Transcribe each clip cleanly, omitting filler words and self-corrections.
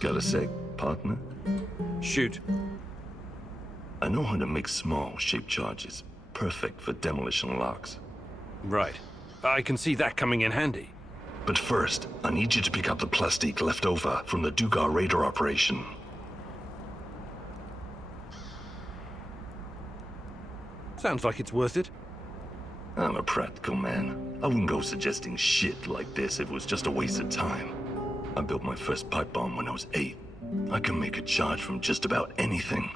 Got a sec, partner? Shoot. I know how to make small, shaped charges. Perfect for demolition locks. Right. I can see that coming in handy. But first, I need you to pick up the plastique left over from the Dugar radar operation. Sounds like it's worth it. I'm a practical man. I wouldn't go suggesting shit like this if it was just a waste of time. I built my first pipe bomb when I was 8. I can make a charge from just about anything.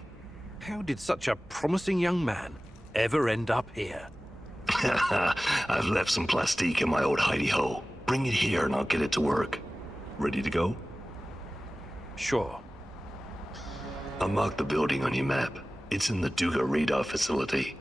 How did such a promising young man ever end up here? I've left some plastique in my old hidey-hole. Bring it here and I'll get it to work. Ready to go? Sure. I marked the building on your map. It's in the Dugar radar facility.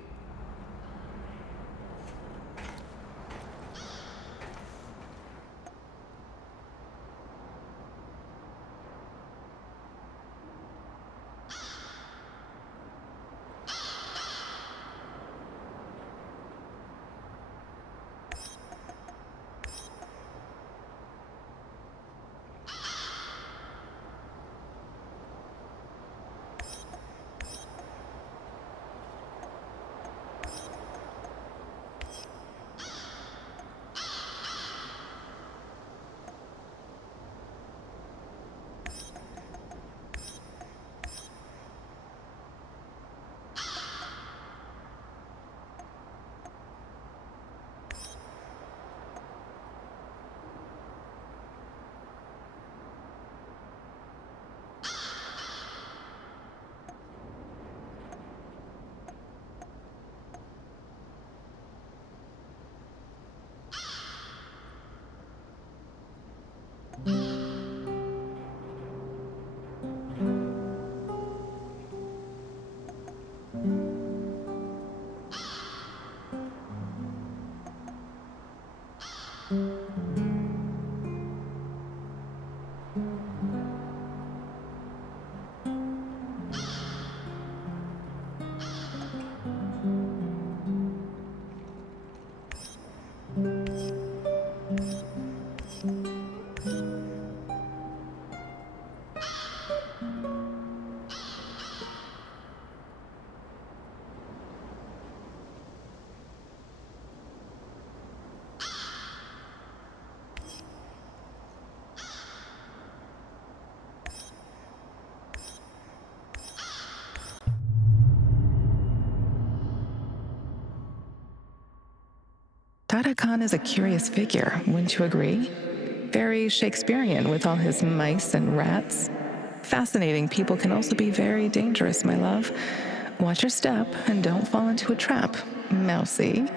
TARAKAN is a curious figure, wouldn't you agree? Very Shakespearean with all his mice and rats. Fascinating people can also be very dangerous, my love. Watch your step and don't fall into a trap, mousy.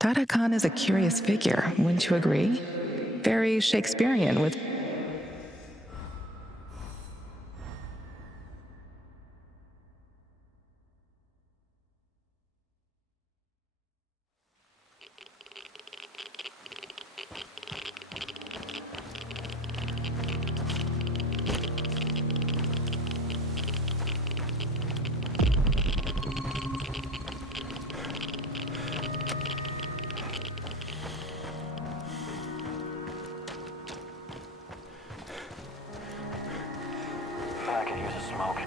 TARAKAN is a curious figure, wouldn't you agree? Very Shakespearean with I could use a smoke.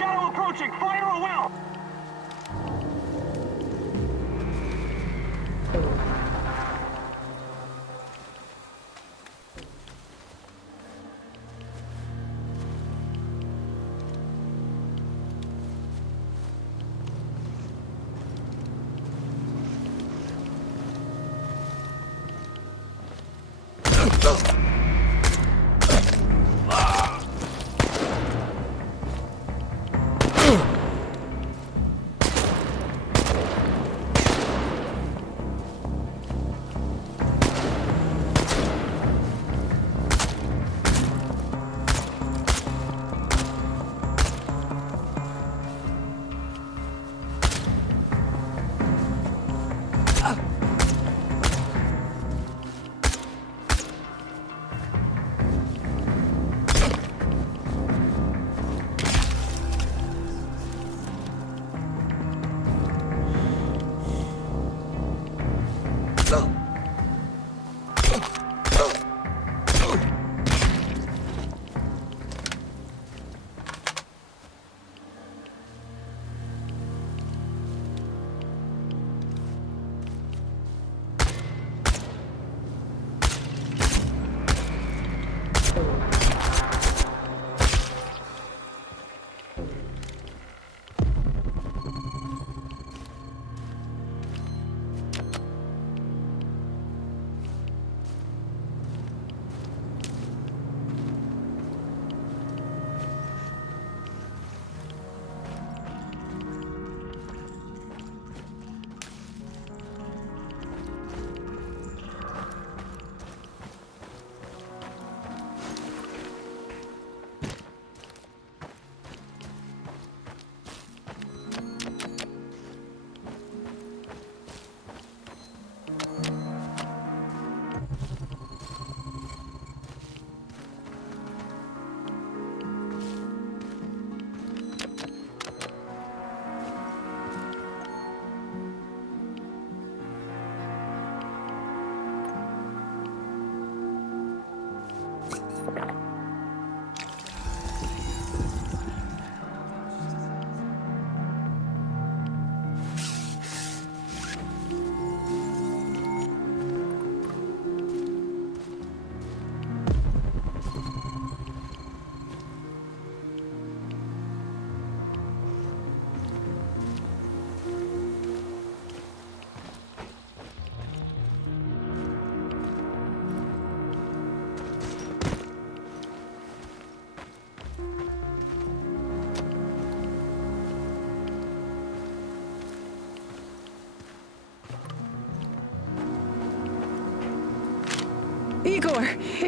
Shadow approaching! Fire at will!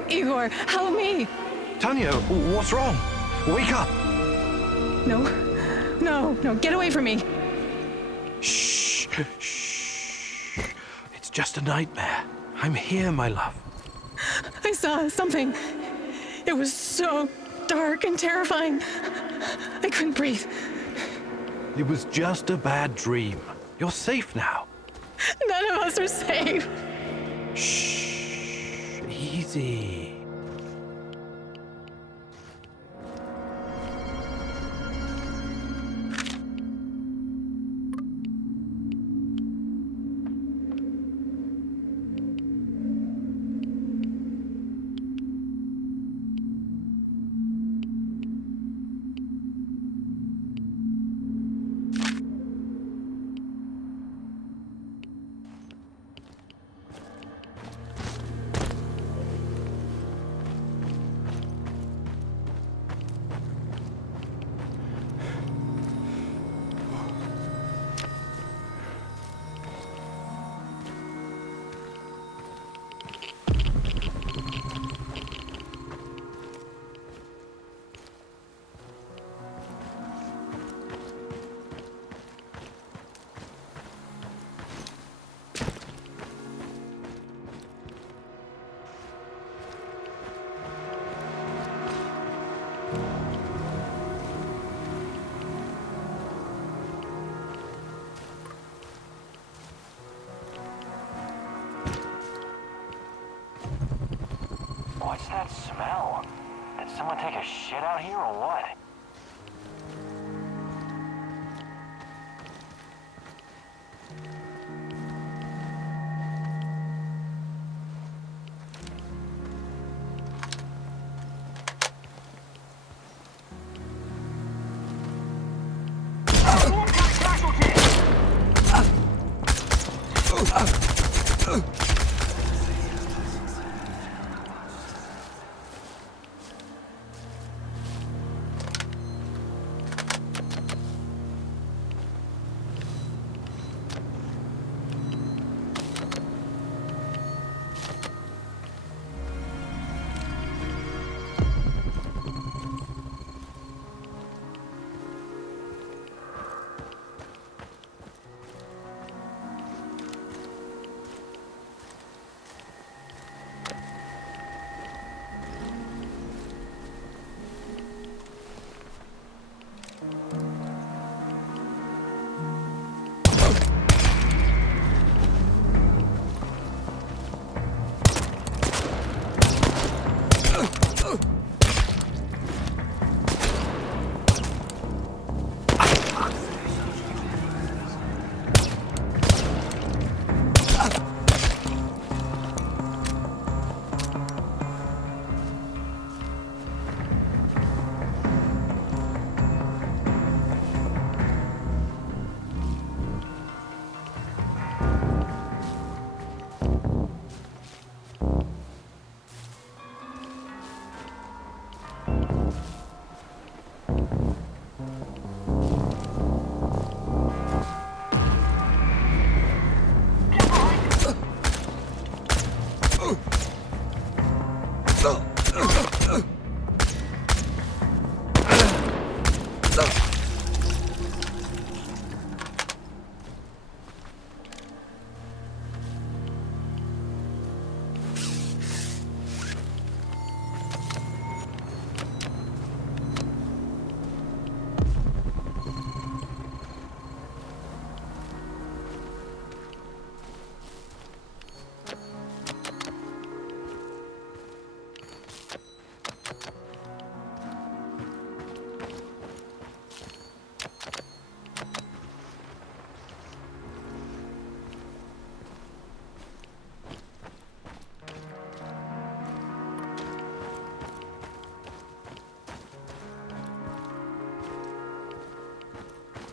Igor, help me! Tanya, what's wrong? Wake up! No, get away from me! Shh, shh. It's just a nightmare. I'm here, my love. I saw something. It was so dark and terrifying. I couldn't breathe. It was just a bad dream. You're safe now. None of us are safe. Shh. Easy. What's that smell? Did someone take a shit out here or what?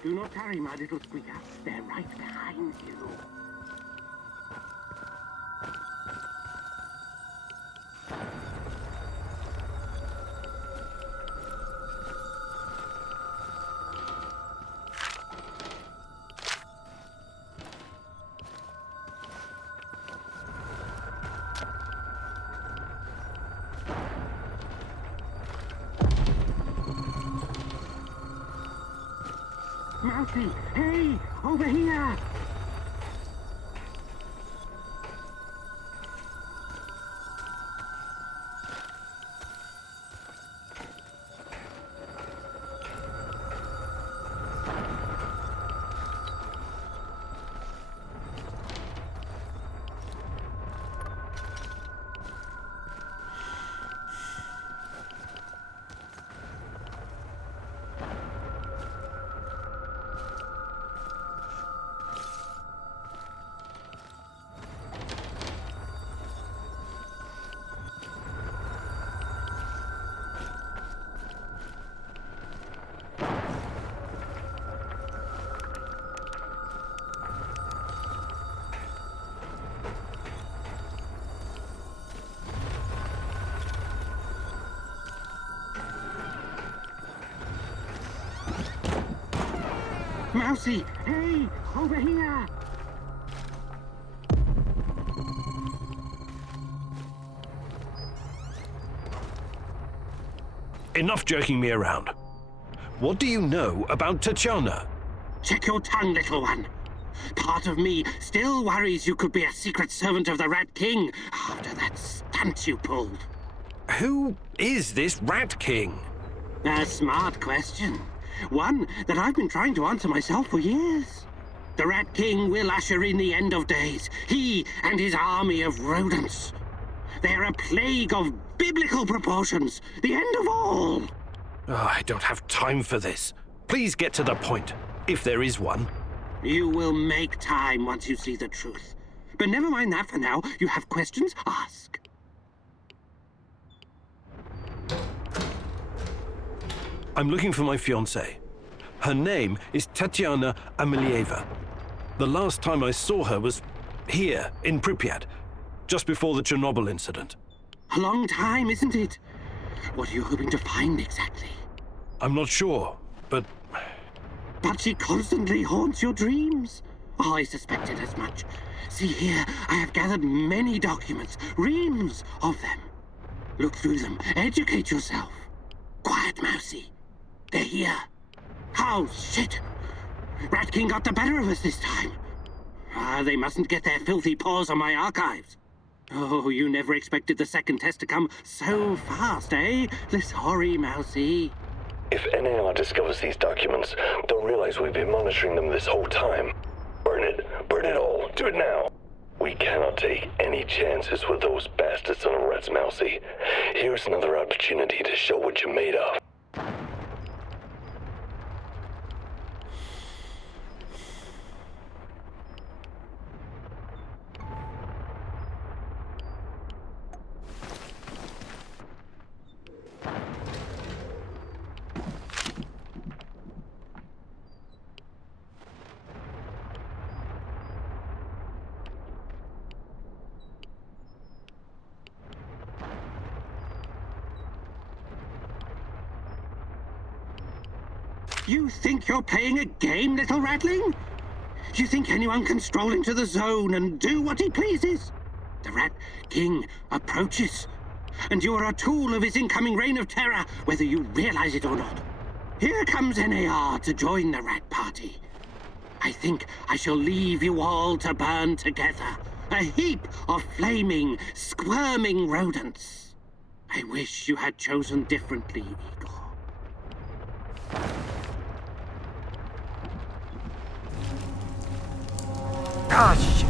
Do not tarry, my little squeaker. They're right behind you. Mousy, hey, over here! Mousy, hey, over here! Enough jerking me around. What do you know about Tatiana? Check your tongue, little one. Part of me still worries you could be a secret servant of the Rat King after that stunt you pulled. Who is this Rat King? A smart question. One that I've been trying to answer myself for years. The Rat King will usher in the end of days. He and his army of rodents. They're a plague of biblical proportions. The end of all. Oh, I don't have time for this. Please get to the point, if there is one. You will make time once you see the truth. But never mind that for now. You have questions? Ask. I'm looking for my fiancée. Her name is Tatiana Amelieva. The last time I saw her was here, in Pripyat, just before the Chernobyl incident. A long time, isn't it? What are you hoping to find exactly? I'm not sure, but But she constantly haunts your dreams. Oh, I suspected as much. See here, I have gathered many documents, reams of them. Look through them, educate yourself. Quiet, Mousy. They're here. Oh, shit. Rat King got the better of us this time. They mustn't get their filthy paws on my archives. Oh, you never expected the second test to come so fast, eh? This sorry, Mousy. If NAR discovers these documents, they'll realize we've been monitoring them this whole time. Burn it all, do it now. We cannot take any chances with those bastards on the rats, Mousy. Here's another opportunity to show what you're made of. You think you're playing a game, little ratling? You think anyone can stroll into the zone and do what he pleases? The Rat King approaches, and you are a tool of his incoming reign of terror, whether you realize it or not. Here comes NAR to join the Rat Party. I think I shall leave you all to burn together, a heap of flaming, squirming rodents. I wish you had chosen differently, Igor. ah, shit.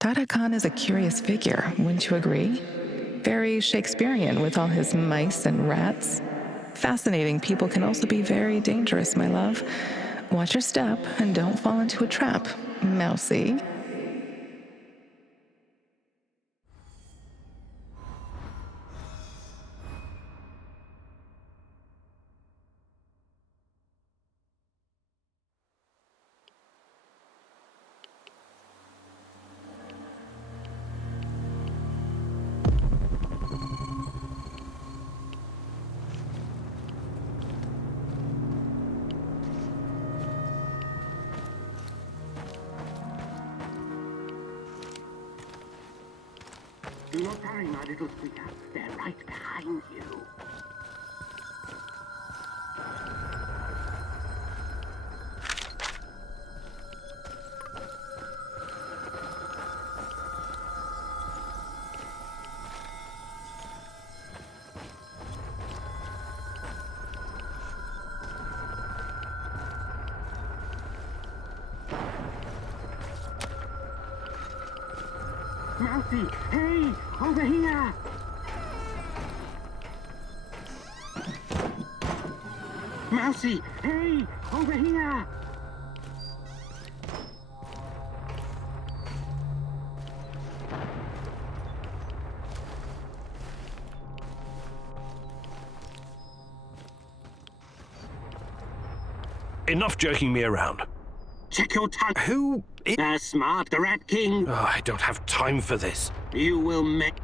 TARAKAN is a curious figure, wouldn't you agree? Very Shakespearean with all his mice and rats. Fascinating people can also be very dangerous, my love. Watch your step and don't fall into a trap, Mousy. Do not hurry, my little sweetheart. They're right behind you. Mousy, hey, over here! Mousy, hey, over here! Enough jerking me around. Check your tongue. Who is... Smart, the Rat King. Oh, I don't have time for this. You will make...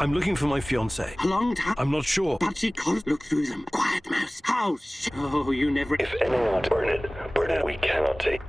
I'm looking for my fiancée. A long time. I'm not sure. But she can't look through them. Quiet, mouse. How? Oh, you never... If anyone... Burn it. Burn it. We cannot take...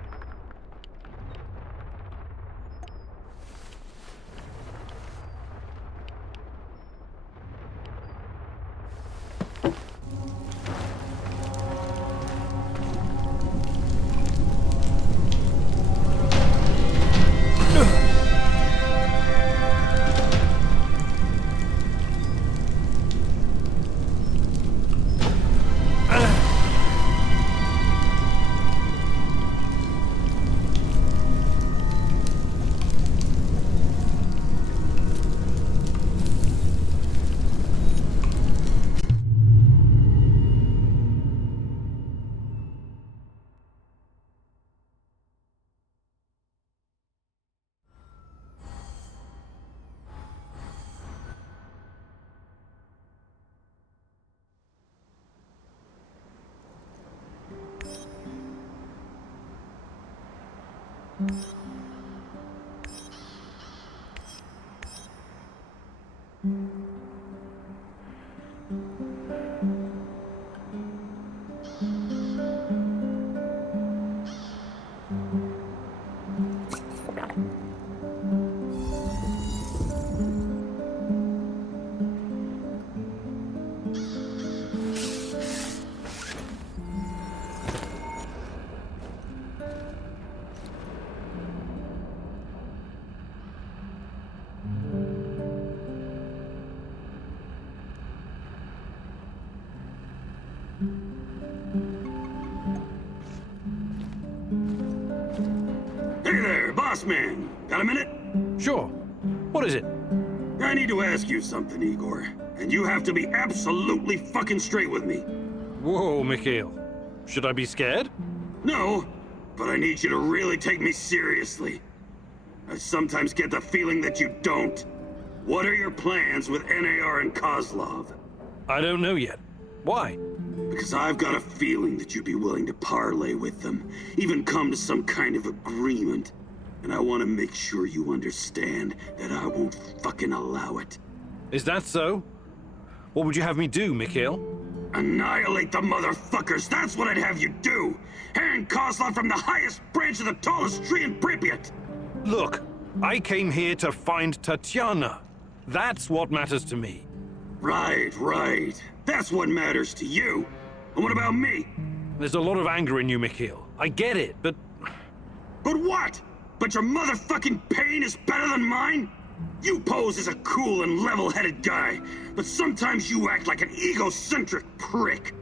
Hey there, boss man. Got a minute? Sure. What is it? I need to ask you something, Igor. And you have to be absolutely fucking straight with me. Whoa, Mikhail. Should I be scared? No, but I need you to really take me seriously. I sometimes get the feeling that you don't. What are your plans with NAR and Kozlov? I don't know yet. Why? Because I've got a feeling that you'd be willing to parlay with them, even come to some kind of agreement. And I want to make sure you understand that I won't fucking allow it. Is that so? What would you have me do, Mikhail? Annihilate the motherfuckers, that's what I'd have you do! Hang Kozlov from the highest branch of the tallest tree in Pripyat! Look, I came here to find Tatiana. That's what matters to me. Right. That's what matters to you. And what about me? There's a lot of anger in you, Mikhail. I get it, but... But what? But your motherfucking pain is better than mine? You pose as a cool and level-headed guy, but sometimes you act like an egocentric prick.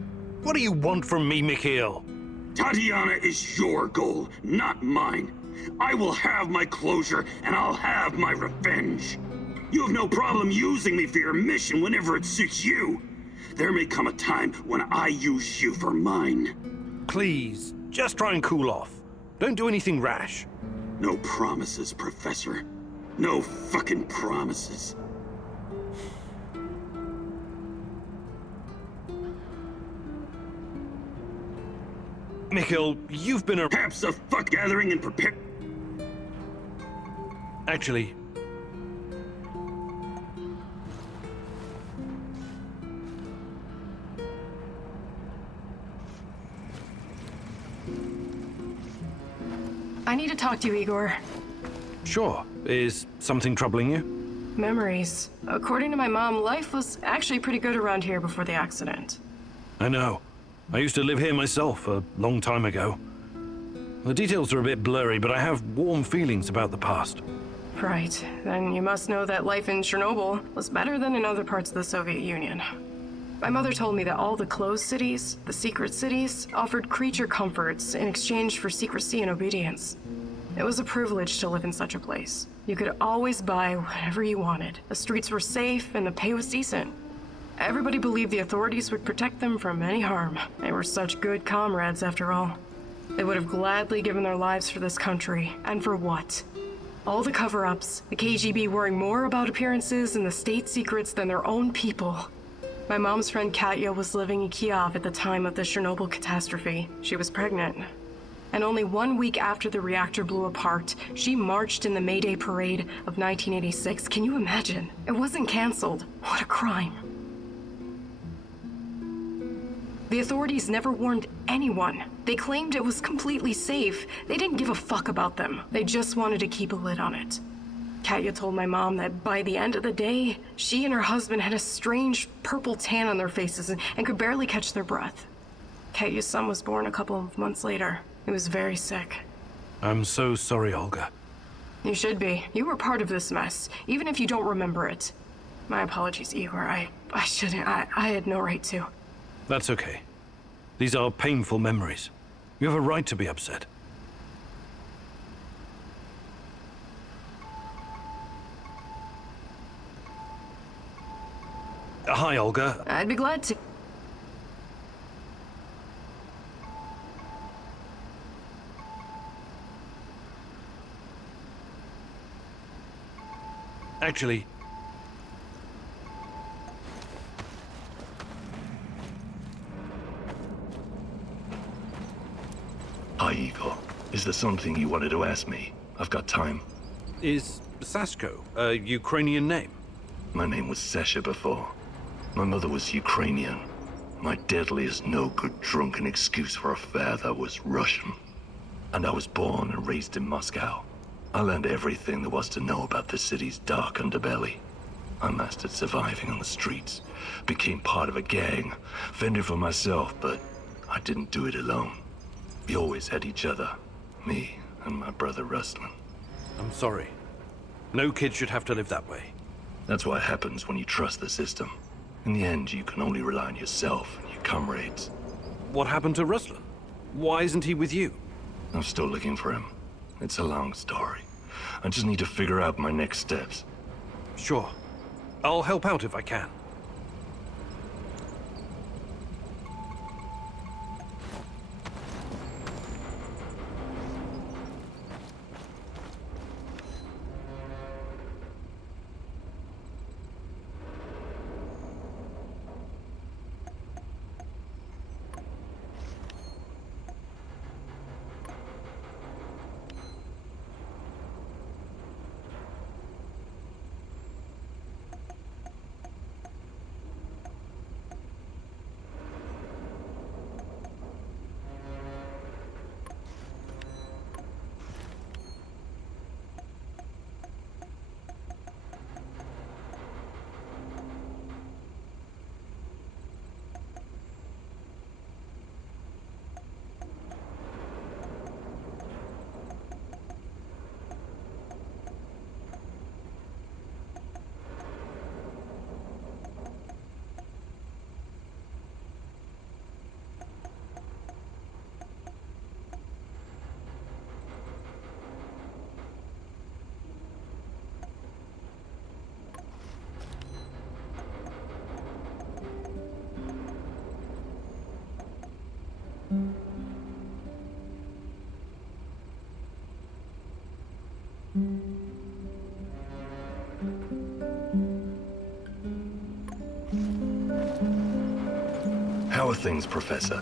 What do you want from me, Mikhail? Tatiana is your goal, not mine. I will have my closure, and I'll have my revenge. You have no problem using me for your mission whenever it suits you. There may come a time when I use you for mine. Please, just try and cool off. Don't do anything rash. No promises, Professor. No fucking promises. Mikhail, you've been a... Perhaps a fuck gathering and prepare... Actually... I need to talk to you, Igor. Sure. Is something troubling you? Memories. According to my mom, life was actually pretty good around here before the accident. I know. I used to live here myself a long time ago. The details are a bit blurry, but I have warm feelings about the past. Right. Then you must know that life in Chernobyl was better than in other parts of the Soviet Union. My mother told me that all the closed cities, the secret cities, offered creature comforts in exchange for secrecy and obedience. It was a privilege to live in such a place. You could always buy whatever you wanted. The streets were safe and the pay was decent. Everybody believed the authorities would protect them from any harm. They were such good comrades after all. They would have gladly given their lives for this country. And for what? All the cover-ups, the KGB worrying more about appearances and the state secrets than their own people. My mom's friend Katya was living in Kiev at the time of the Chernobyl catastrophe. She was pregnant. And only 1 week after the reactor blew apart, she marched in the May Day parade of 1986. Can you imagine? It wasn't canceled. What a crime. The authorities never warned anyone. They claimed it was completely safe. They didn't give a fuck about them. They just wanted to keep a lid on it. Katya told my mom that by the end of the day, she and her husband had a strange purple tan on their faces and could barely catch their breath. Katya's son was born a couple of months later. He was very sick. I'm so sorry, Olga. You should be. You were part of this mess, even if you don't remember it. My apologies, Igor. I shouldn't. I had no right to. That's okay. These are painful memories. You have a right to be upset. Hi, Olga. I'd be glad to. Actually, Hi, Igor. Is there something you wanted to ask me? I've got time. is Sashko a Ukrainian name? My name was Sasha before. My mother was Ukrainian. My deadliest no-good drunken excuse for a father was Russian. And I was born and raised in Moscow. I learned everything there was to know about the city's dark underbelly. I mastered surviving on the streets, became part of a gang, fended for myself, but I didn't do it alone. We always had each other, me and my brother Ruslan. I'm sorry. No kid should have to live that way. That's what happens when you trust the system. In the end, you can only rely on yourself and your comrades. What happened to Ruslan? Why isn't he with you? I'm still looking for him. It's a long story. I just need to figure out my next steps. Sure. I'll help out if I can. How are things, Professor?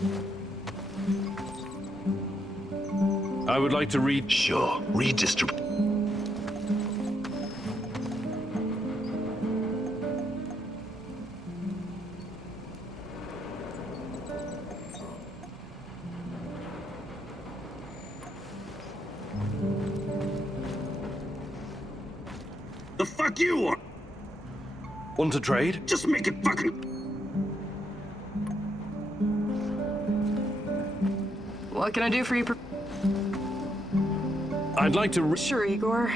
I would like to read... Sure. Redistribute. The fuck you want? Want to trade? Just make it fucking... What can I do for you? I'd like to Sure, Igor.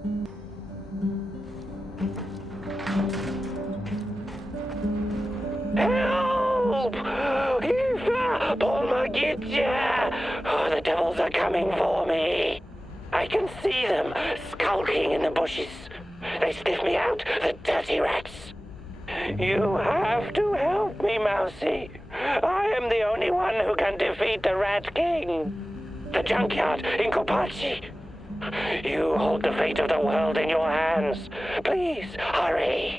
Help! Eva! Pomogitya! Oh, the devils are coming for me. I can see them skulking in the bushes. They sniff me out, the dirty rats. You have to help me, Mousy. I am the only one who can defeat the Rat King. The junkyard in Kopachi. You hold the fate of the world in your hands. Please, hurry.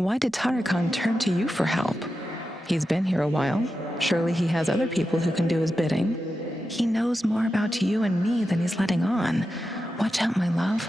Why did TARAKAN turn to you for help? He's been here a while. Surely he has other people who can do his bidding. He knows more about you and me than he's letting on. Watch out, my love.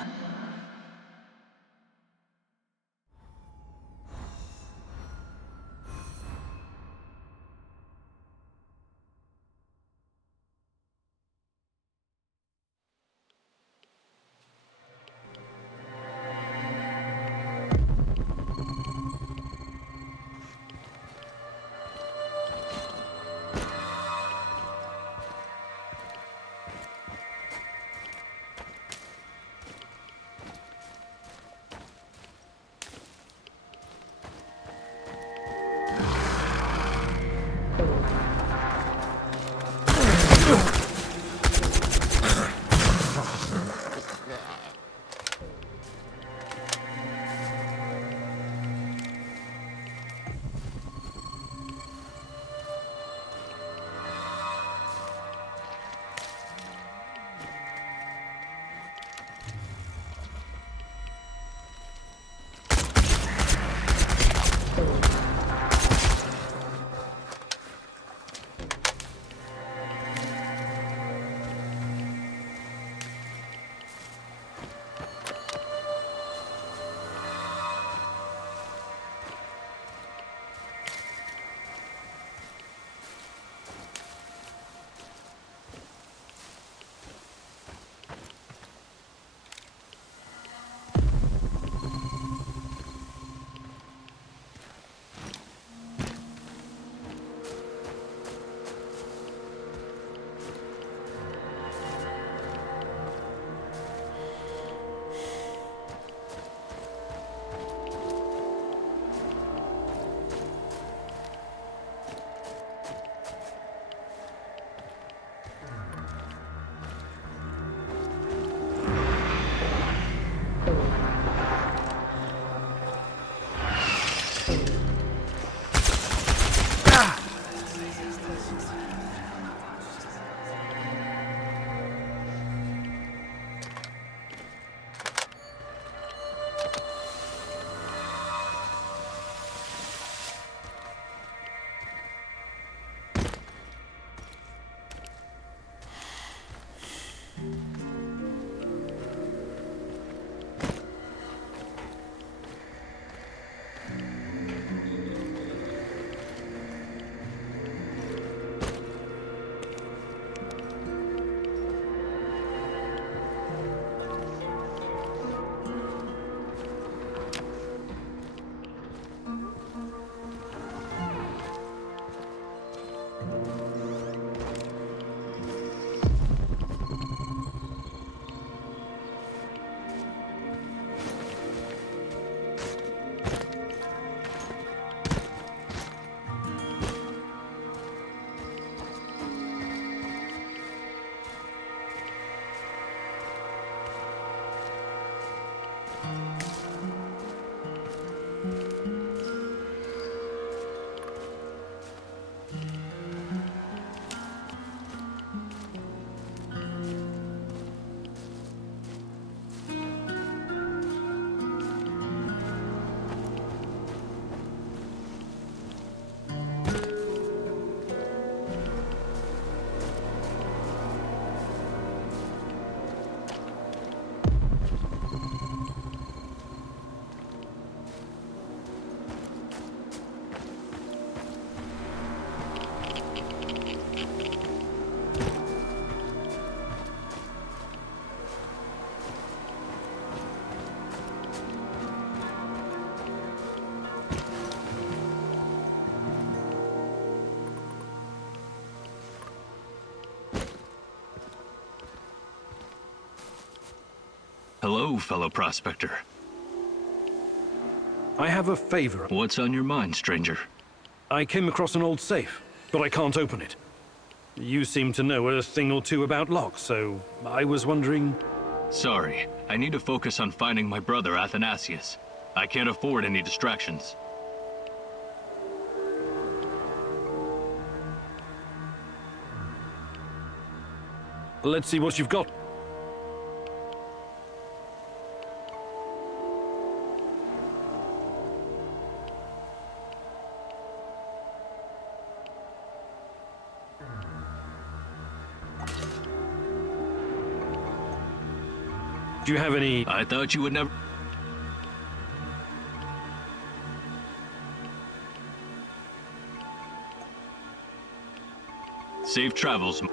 Hello, fellow prospector. I have a favor. What's on your mind, stranger? I came across an old safe, but I can't open it. You seem to know a thing or two about locks, so I was wondering... Sorry, I need to focus on finding my brother Athanasius. I can't afford any distractions. Let's see what you've got. Do you have any... I thought you would never... Safe travels.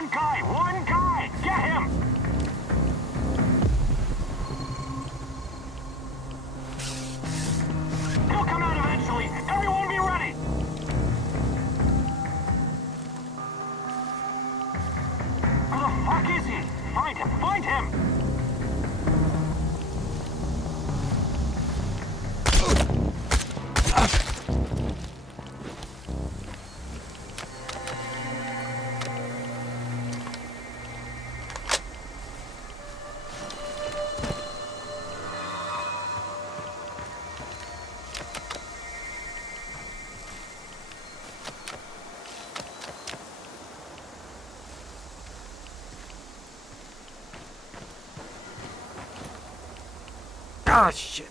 One guy! Get him! He'll come out eventually. Everyone be ready! Where the fuck is he? Find him! Find him! Ah, shit.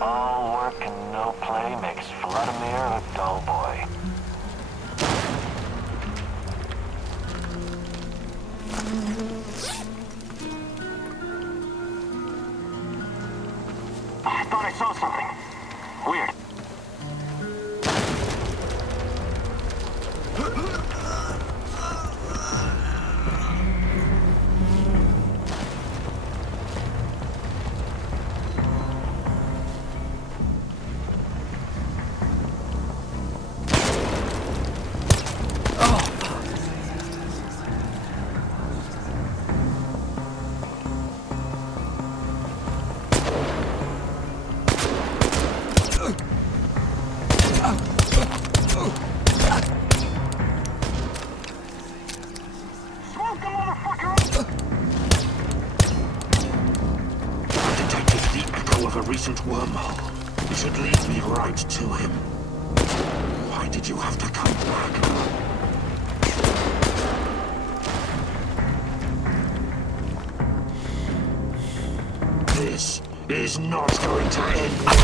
All work and no play makes Vladimir a dull boy. I thought I saw something. Weird. Recent wormhole. It should lead me right to him. Why did you have to come back? This is not going to end well.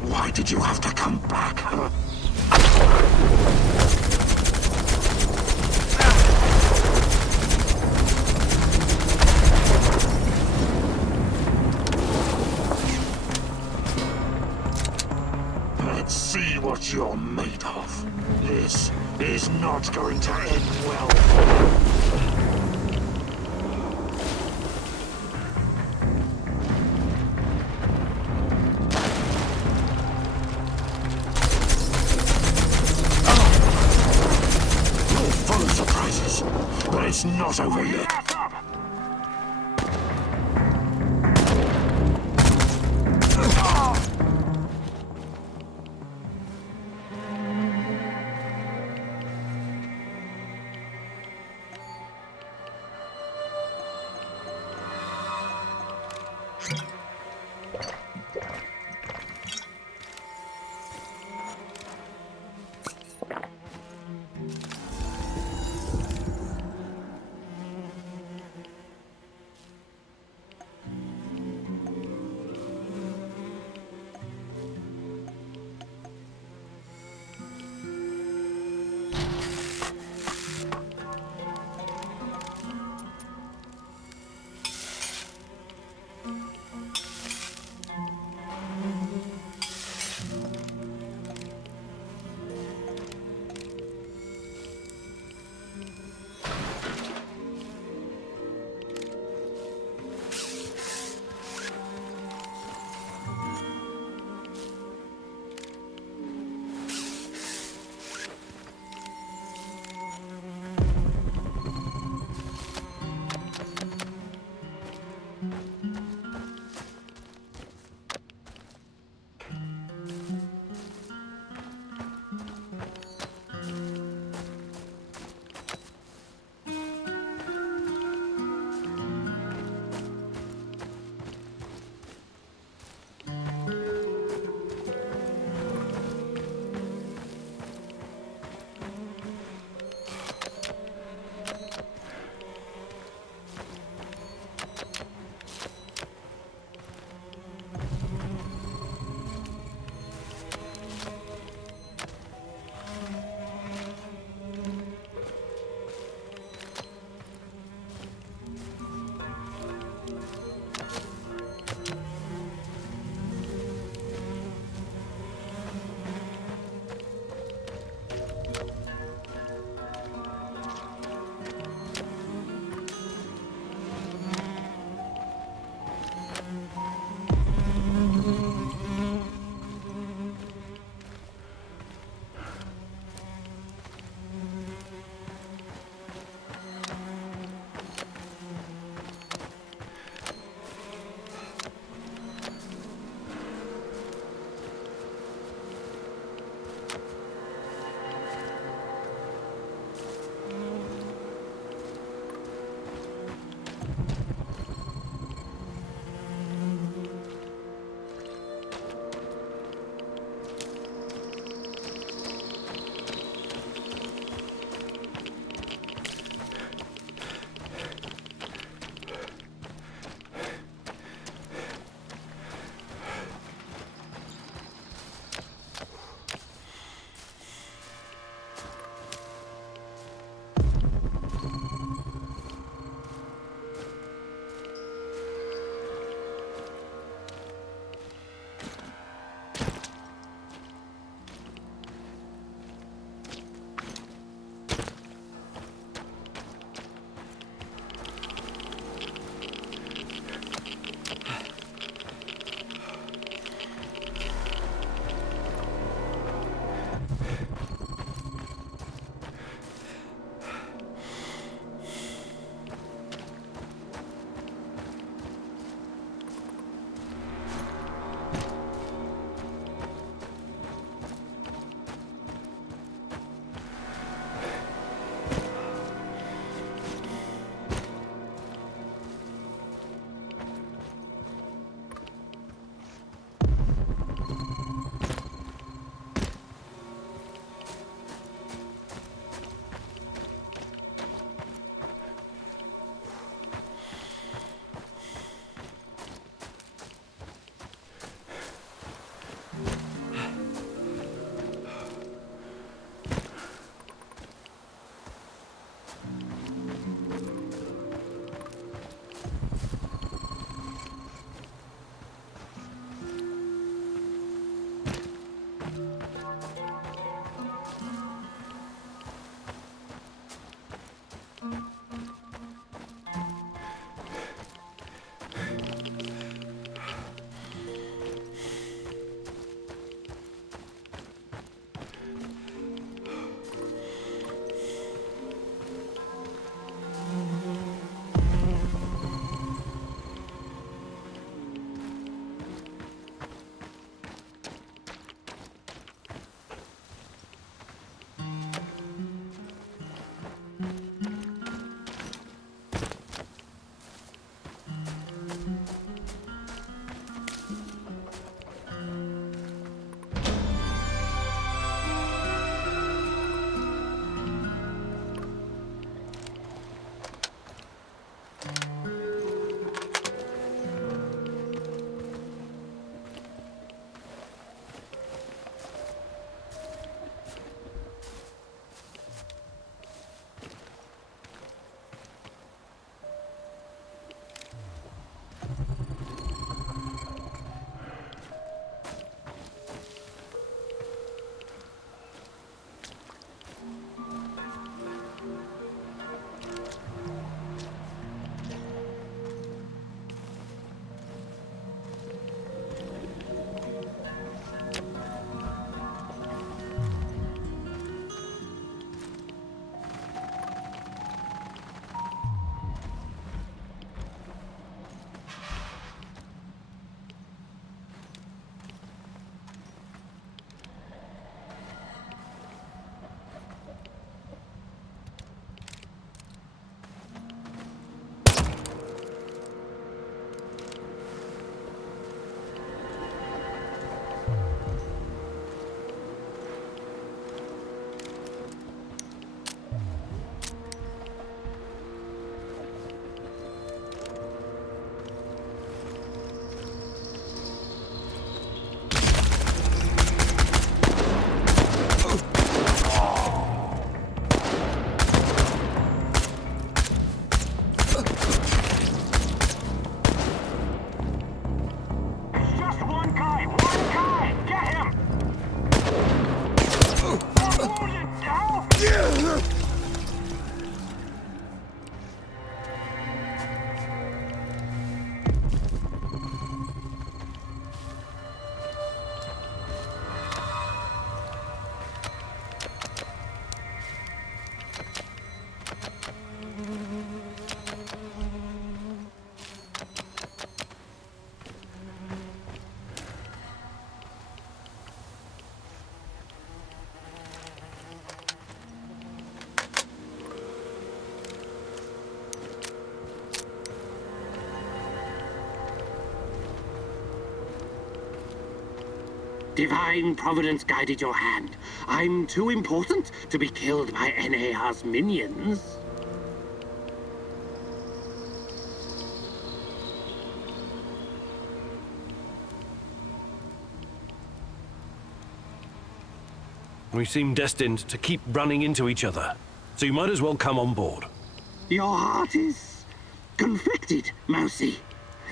Why did you have to come back, huh? Let's see what you're made of. This is not going to end well for you. Full of surprises, but it's not over yet. Divine Providence guided your hand. I'm too important to be killed by NAR's minions. We seem destined to keep running into each other, so you might as well come on board. Your heart is conflicted, Mousy.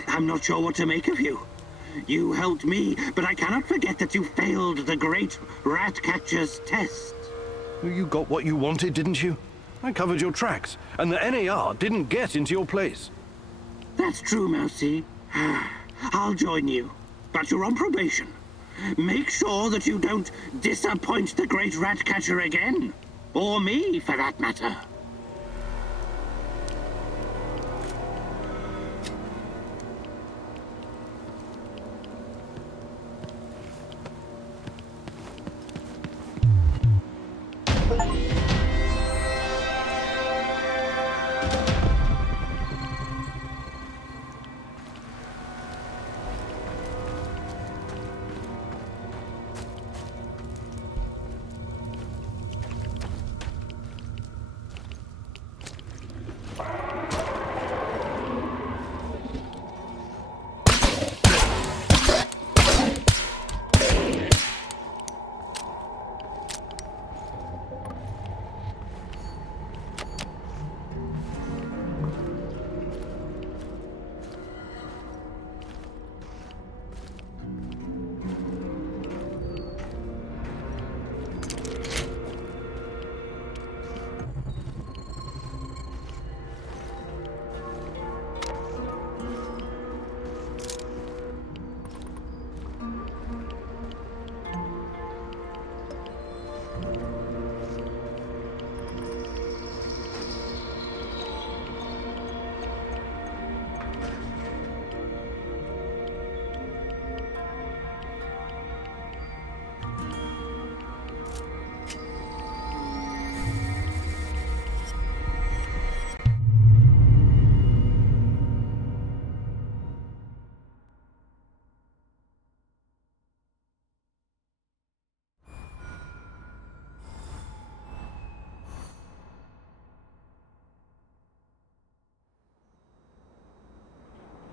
I'm not sure what to make of you. You helped me, but I cannot forget that you failed the great rat catcher's test. You got what you wanted, didn't you? I covered your tracks, and the NAR didn't get into your place. That's true, Mousy. I'll join you, but you're on probation. Make sure that you don't disappoint the great rat catcher again. Or me, for that matter.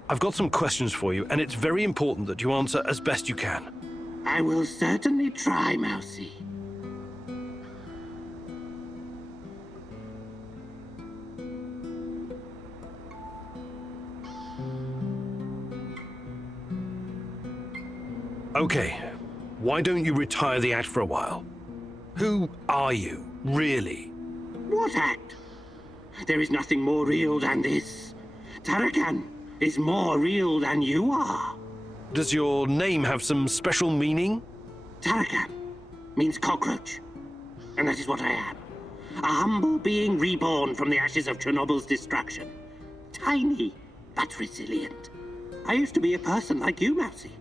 I've got some questions for you, and it's very important that you answer as best you can. I will certainly try, Mousy. Okay, why don't you retire the act for a while? Who are you, really? What act? There is nothing more real than this. TARAKAN is more real than you are. Does your name have some special meaning? TARAKAN means cockroach. And that is what I am. A humble being reborn from the ashes of Chernobyl's destruction. Tiny, but resilient. I used to be a person like you, Mousy.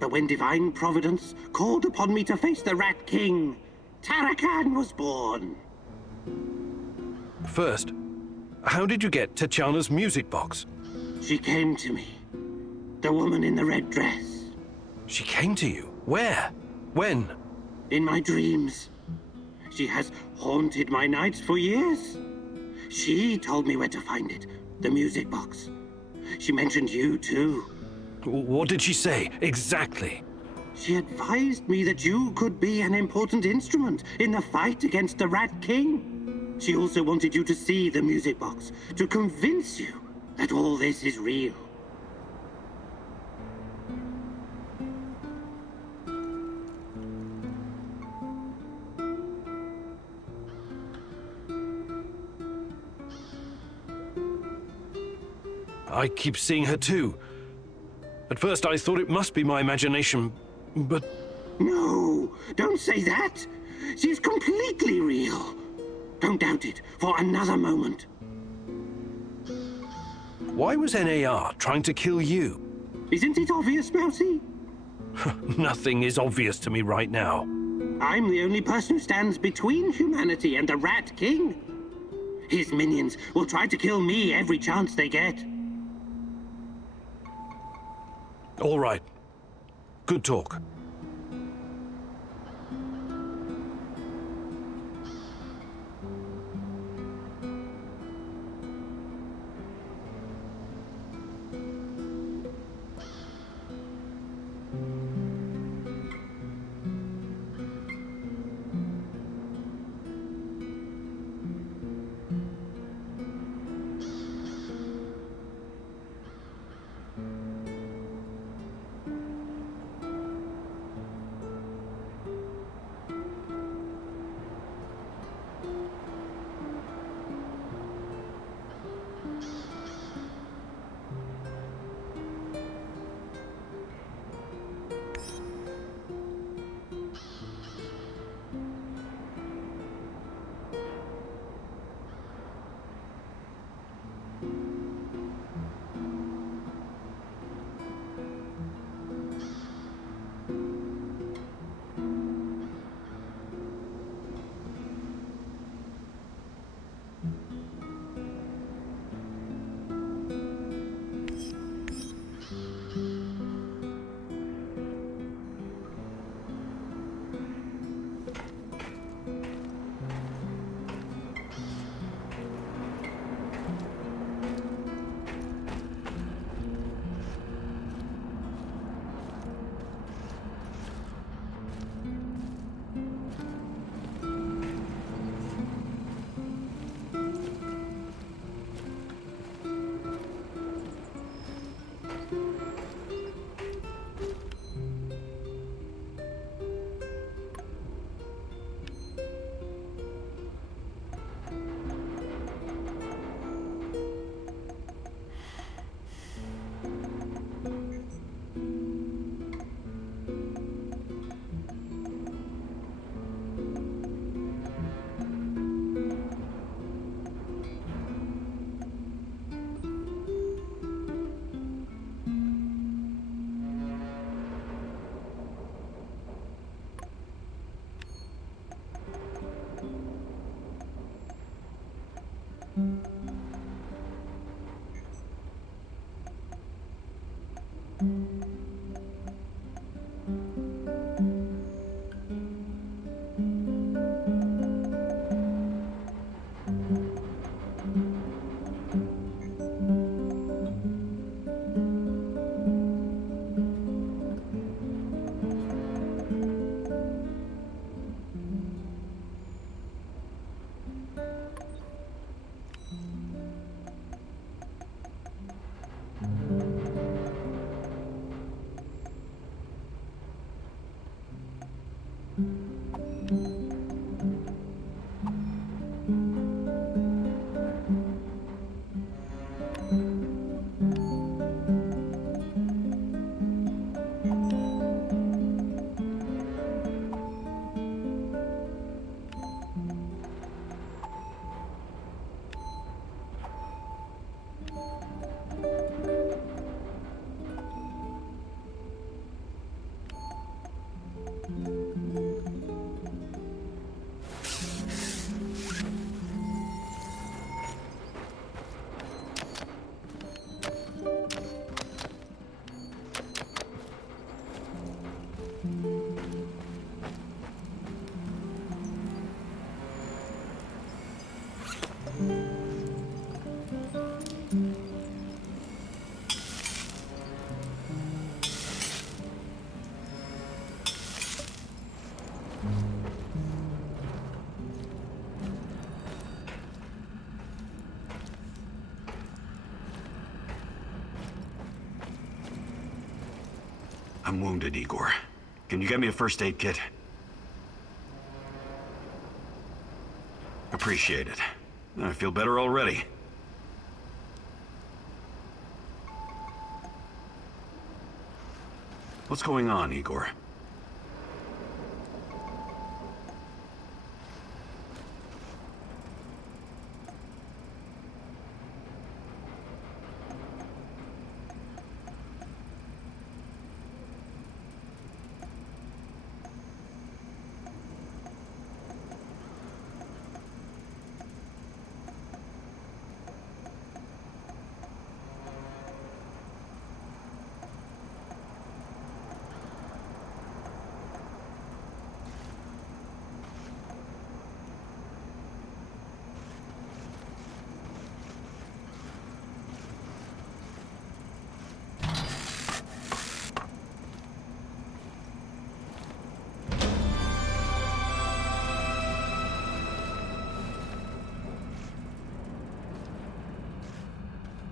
But when Divine Providence called upon me to face the Rat King, TARAKAN was born. First, how did you get Tatiana's music box? She came to me. The woman in the red dress. She came to you? Where? When? In my dreams. She has haunted my nights for years. She told me where to find it. The music box. She mentioned you, too. What did she say, exactly? She advised me that you could be an important instrument in the fight against the Rat King. She also wanted you to see the music box, to convince you that all this is real. I keep seeing her too. At first I thought it must be my imagination, but... No, don't say that. She's completely real. Don't doubt it for another moment. Why was NAR trying to kill you? Isn't it obvious, Mousy? Nothing is obvious to me right now. I'm the only person who stands between humanity and the Rat King. His minions will try to kill me every chance they get. All right. Good talk. I'm wounded, Igor. Can you get me a first aid kit? Appreciate it. I feel better already. What's going on, Igor?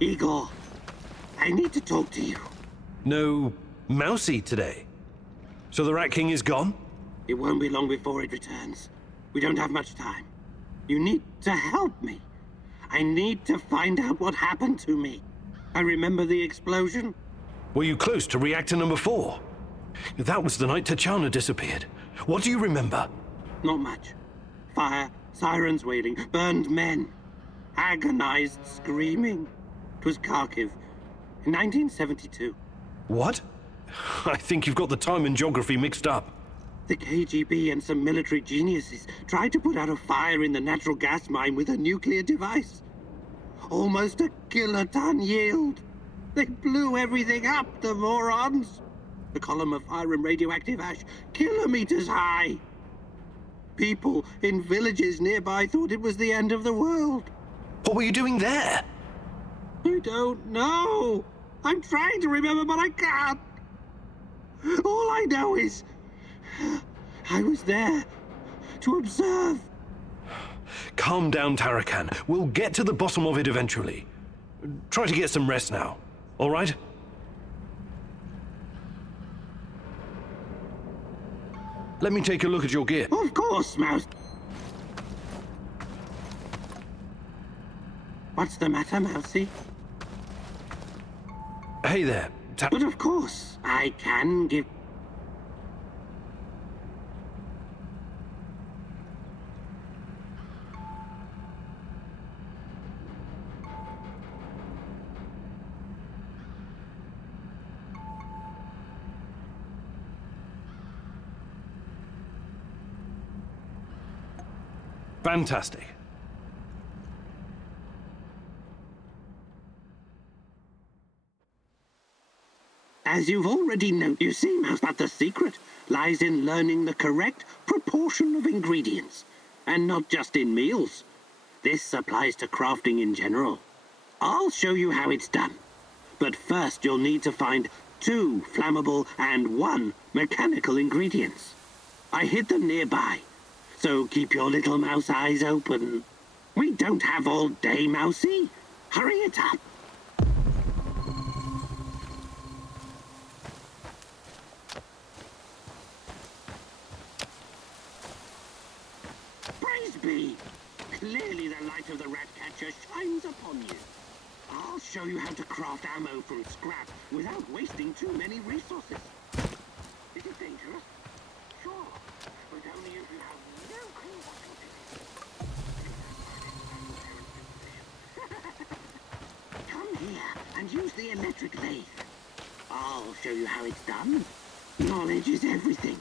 Igor, I need to talk to you. No Mousy today. So the Rat King is gone? It won't be long before it returns. We don't have much time. You need to help me. I need to find out what happened to me. I remember the explosion. Were you close to reactor number 4? That was the night Tachana disappeared. What do you remember? Not much. Fire, sirens wailing, burned men. Agonized screaming. It was Kharkiv, in 1972. What? I think you've got the time and geography mixed up. The KGB and some military geniuses tried to put out a fire in the natural gas mine with a nuclear device. Almost a kiloton yield. They blew everything up, the morons. The column of fire and radioactive ash, kilometers high. People in villages nearby thought it was the end of the world. What were you doing there? I don't know. I'm trying to remember, but I can't. All I know is I was there to observe. Calm down, TARAKAN. We'll get to the bottom of it eventually. Try to get some rest now, all right? Let me take a look at your gear. Of course, Mouse. What's the matter, Mousy? Hey there, But of course, I can give... Fantastic. As you've already noted, you see, Mouse, that the secret lies in learning the correct proportion of ingredients, and not just in meals. This applies to crafting in general. I'll show you how it's done. But first, you'll need to find 2 flammable and 1 mechanical ingredients. I hid them nearby, so keep your little mouse eyes open. We don't have all day, Mousy. Hurry it up. Praise be! Clearly the light of the rat catcher shines upon you. I'll show you how to craft ammo from scrap without wasting too many resources. Is it dangerous? Sure, but only if you have no clue what to do. Come here and use the electric lathe. I'll show you how it's done. Knowledge is everything.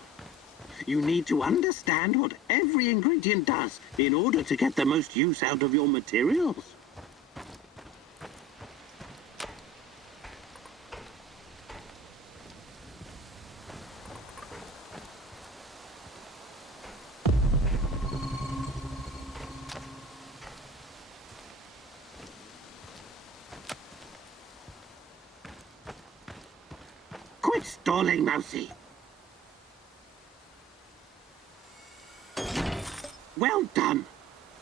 You need to understand what every ingredient does in order to get the most use out of your materials. Quit stalling, Mousy. Well done.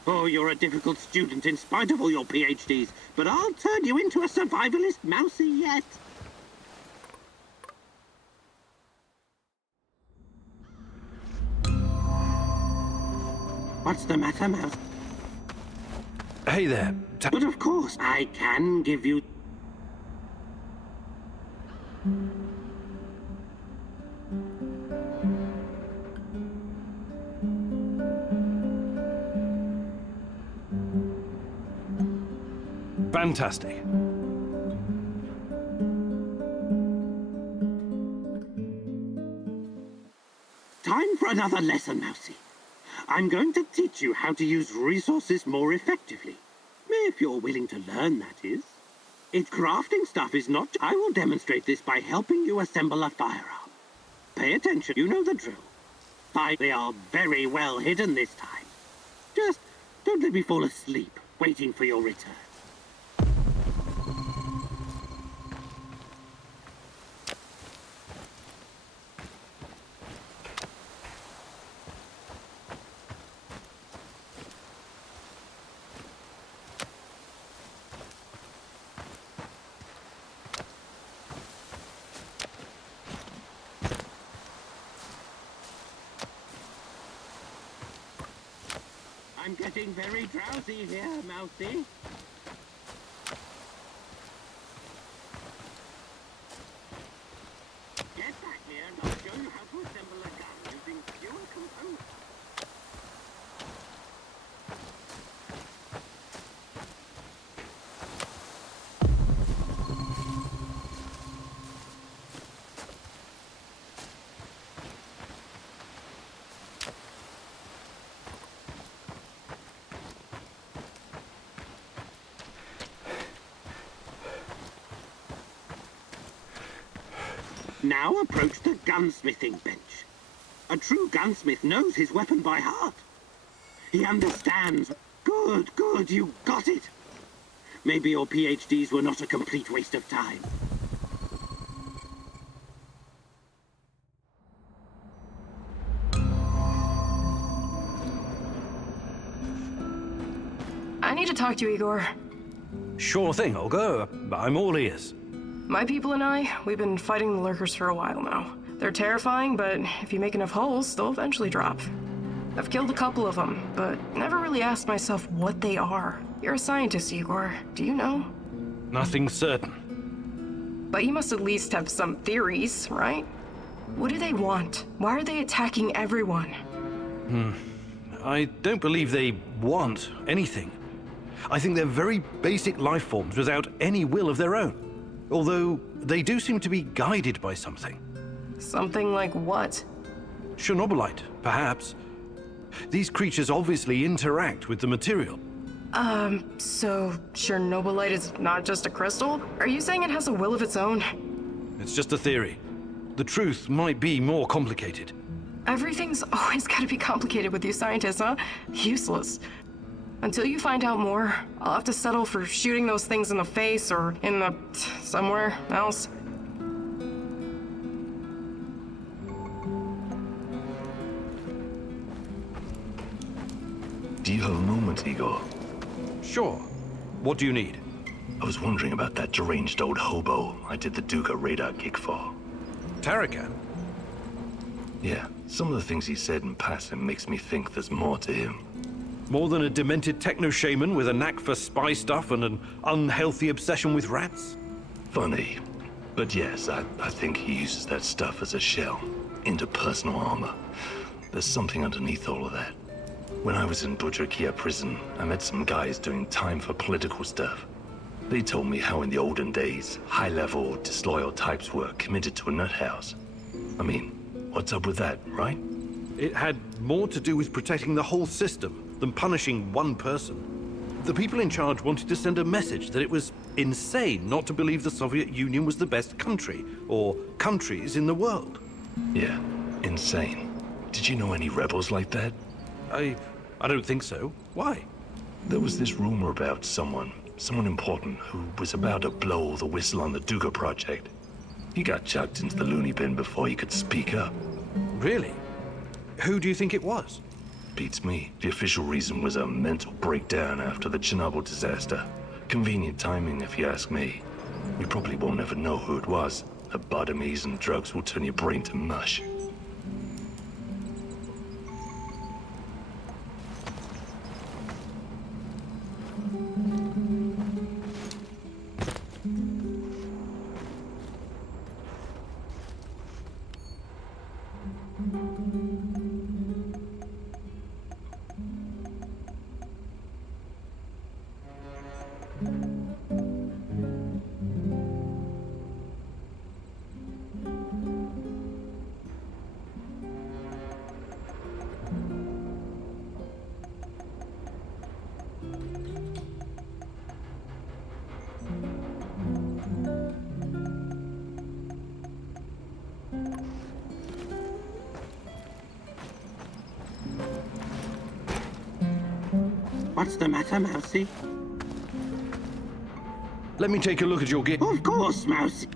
Oh, you're a difficult student in spite of all your PhDs, but I'll turn you into a survivalist Mousy yet. What's the matter, Mouse? Hey there. But of course, I can give you... Fantastic. Time for another lesson, Mousy. I'm going to teach you how to use resources more effectively. If you're willing to learn, that is. Crafting stuff is not... I will demonstrate this by helping you assemble a firearm. Pay attention, you know the drill. They are very well hidden this time. Just don't let me fall asleep, waiting for your return. I'm getting very drowsy here, Mousy. Get back here and I'll show you how to assemble a gun using fewer components. Now approach the gunsmithing bench. A true gunsmith knows his weapon by heart. He understands. Good, good, you got it. Maybe your PhDs were not a complete waste of time. I need to talk to you, Igor. Sure thing, Olga. I'm all ears. My people and I, we've been fighting the lurkers for a while now. They're terrifying, but if you make enough holes, they'll eventually drop. I've killed a couple of them, but never really asked myself what they are. You're a scientist, Igor. Do you know? Nothing certain. But you must at least have some theories, right? What do they want? Why are they attacking everyone? I don't believe they want anything. I think they're very basic life forms without any will of their own. Although, they do seem to be guided by something. Something like what? Chernobylite, perhaps. These creatures obviously interact with the material. So Chernobylite is not just a crystal? Are you saying it has a will of its own? It's just a theory. The truth might be more complicated. Everything's always gotta be complicated with you scientists, huh? Useless. Until you find out more, I'll have to settle for shooting those things in the face or in the... somewhere else. Do you have a moment, Igor? Sure. What do you need? I was wondering about that deranged old hobo I did the Duga radar gig for. TARAKAN? Yeah, some of the things he said in passing makes me think there's more to him. More than a demented techno-shaman with a knack for spy stuff and an unhealthy obsession with rats? Funny. But yes, I think he uses that stuff as a shell, interpersonal armor. There's something underneath all of that. When I was in Budrakia prison, I met some guys doing time for political stuff. They told me how in the olden days, high-level, disloyal types were committed to a nut house. I mean, what's up with that, right? It had more to do with protecting the whole system than punishing one person. The people in charge wanted to send a message that it was insane not to believe the Soviet Union was the best country, or countries in the world. Yeah, insane. Did you know any rebels like that? I don't think so. Why? There was this rumor about someone important who was about to blow the whistle on the Duga project. He got chucked into the loony bin before he could speak up. Really? Who do you think it was? Beats me. The official reason was a mental breakdown after the Chernobyl disaster. Convenient timing, if you ask me. We probably won't ever know who it was. Lobotomies and drugs will turn your brain to mush. What's the matter, Mousy? Let me take a look at your gear. Of course, Mousy.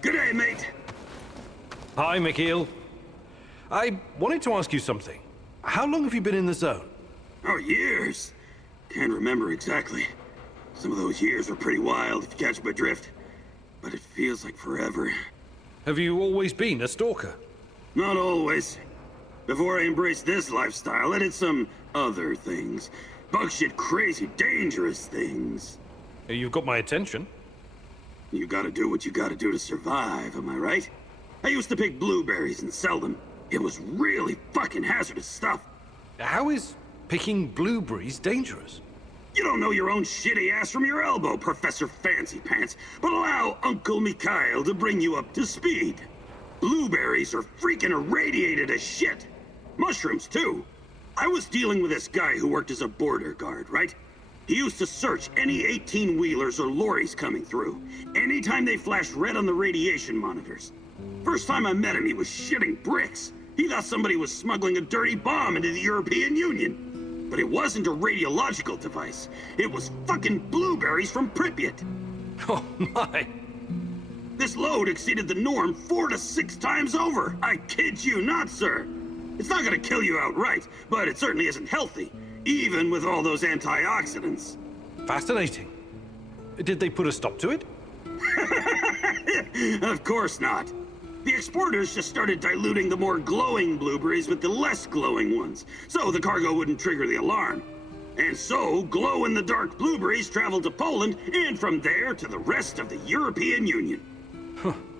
G'day, mate. Hi, Mikhail. I wanted to ask you something. How long have you been in the zone? Oh, years. Can't remember exactly. Some of those years were pretty wild, if you catch my drift. But it feels like forever. Have you always been a stalker? Not always. Before I embraced this lifestyle, I did some other things. Bug shit crazy, dangerous things. You've got my attention. You gotta do what you gotta do to survive, am I right? I used to pick blueberries and sell them. It was really fucking hazardous stuff. How is picking blueberries dangerous? You don't know your own shitty ass from your elbow, Professor Fancy Pants, but allow Uncle Mikhail to bring you up to speed. Blueberries are freaking irradiated as shit. Mushrooms, too. I was dealing with this guy who worked as a border guard, right? He used to search any 18-wheelers or lorries coming through, anytime they flashed red on the radiation monitors. First time I met him, he was shitting bricks. He thought somebody was smuggling a dirty bomb into the European Union. But it wasn't a radiological device. It was fucking blueberries from Pripyat. Oh my! This load exceeded the norm 4 to 6 times over. I kid you not, sir. It's not gonna kill you outright, but it certainly isn't healthy, even with all those antioxidants. Fascinating. Did they put a stop to it? Of course not. The exporters just started diluting the more glowing blueberries with the less glowing ones, so the cargo wouldn't trigger the alarm. And so, glow-in-the-dark blueberries traveled to Poland, and from there to the rest of the European Union.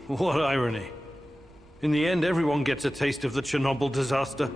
What irony. In the end, everyone gets a taste of the Chernobyl disaster.